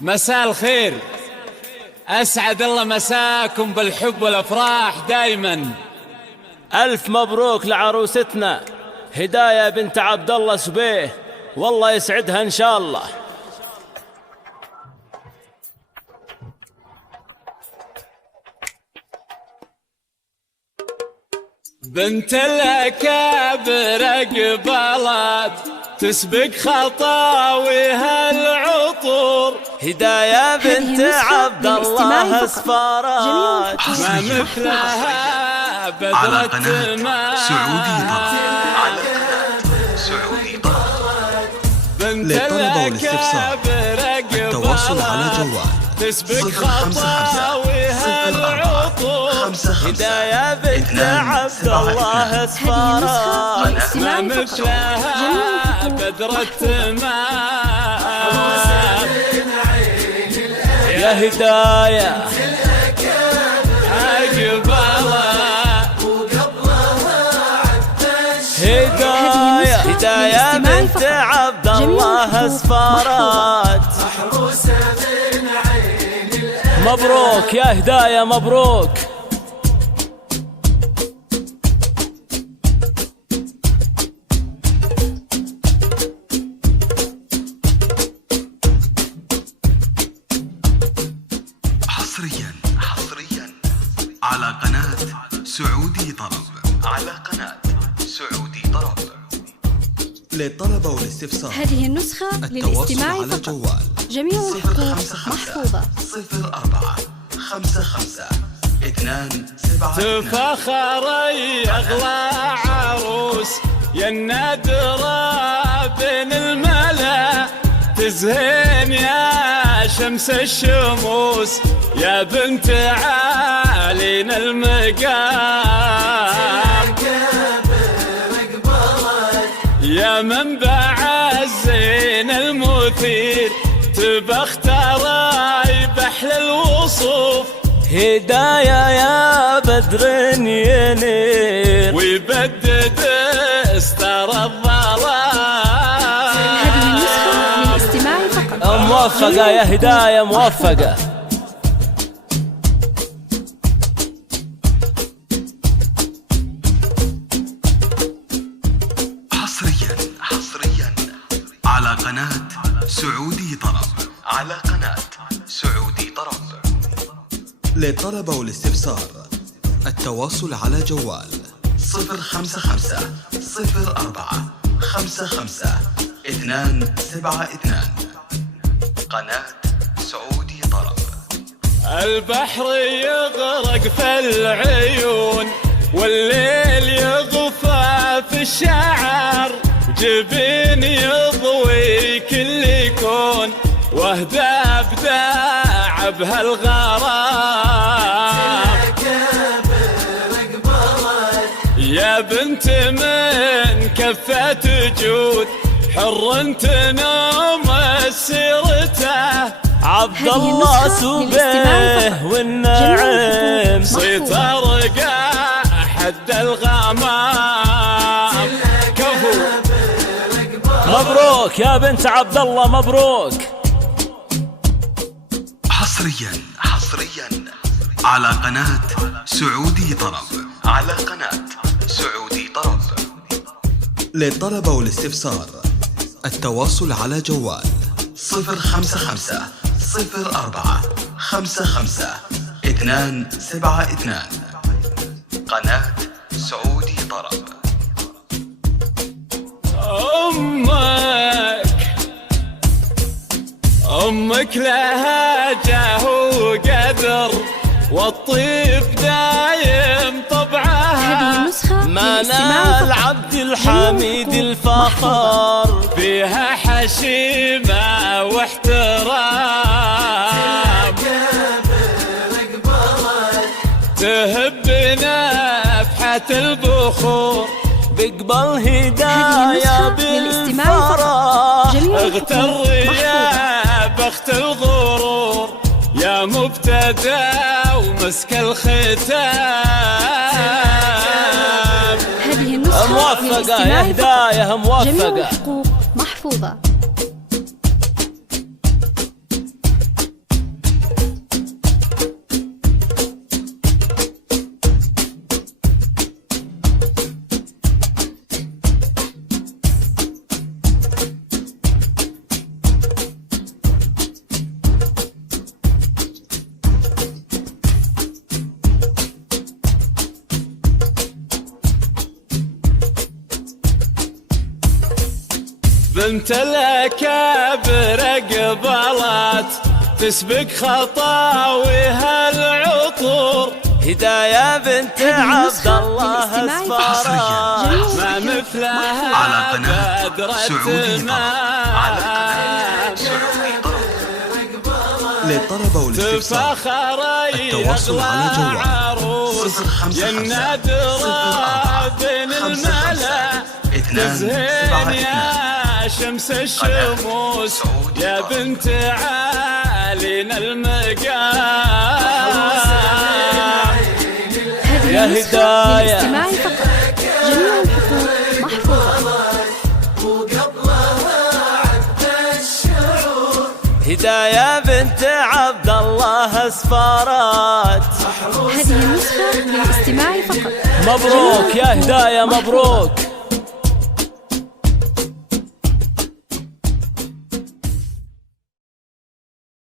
مساء الخير، أسعد الله مساكم بالحب والأفراح دايما. ألف مبروك لعروستنا هداية بنت عبد الله سبيه، والله يسعدها إن شاء الله. بنت الأكابر قبلت تسبق خطاويها العطور، هداية بنت عبد الله اسفارات ما مثلها بدرة ما سعودي طرب. بنت للطلب والاستفسار التواصل على جوال تسبق خطاويها العطور، هداية بنت عبد الله اسفارات ما مثلها بدرة ما. يا هداية هداية بنت عبد الله اسفارات، مبروك يا هداية مبروك. حصريا على قناة سعودي طرب، للطلب والاستفسار هذه النسخة للاستماع على فقط. جوال جميع الحقوق محفوظة. 0455 تفخري أغلى عروس يا النادرة بين الملا، تزهين يا شمس الشموس يا بنت عالينا المقام، يا منبع الزين المثير تبختري بحل الوصوف، هداية يا بدر ينير ويبدد استر الظلام. هذه النسخة للاستماع فقط. موفقة يا هداية موفقة. حصريا على قناة سعودي طرب، للطلب والاستفسار التواصل على جوال 055 04 55 272. قناة سعودي طرب. البحر يغرق في العيون والليل يغفى في الشعر، جبين يضوي كل كون وهدى بداع بهالغرام، يا بنت من كفة جود حر تنام سيرته، عبد الله سبيه والنعيم سيطر حد الغمام. كفو مبروك يا بنت عبد الله مبروك. حصريا على قناة سعودي طرب، للطلب والاستفسار التواصل على جوال 055 04 55 272. قناة سعودي طرب. أمك لها جاه وقدر والطيب دايم طبعها، هذه النسخة منال عبد الحميد الفخر، فيها حشيمة واحترام، تهب نفحة البخور بقبل هداية بالفرح، اغتر يا بخت الغرور يا مبتدى ومسك الختام. هذه النسخة موفقة يا هداية موفقة. جميع الحقوق محفوظة. بنت الأكابر قبلت تسبق خطاويها العطور. هداية بنت عبد الله اسفارات ما مثلها على قناة بدرة سعودي تمام. للطلب والاستفسار التواصل على جوال 055 يا النادرة بين الملا تزهين يا شمس الشموس يا بنت عالينا المقام. يا هداية للاستماع فقط، جميع الحقوق محفوظة. هداية بنت عبد الله اسفارات. هذه النسخة للاستماع فقط. مبروك يا هداية، مبروك.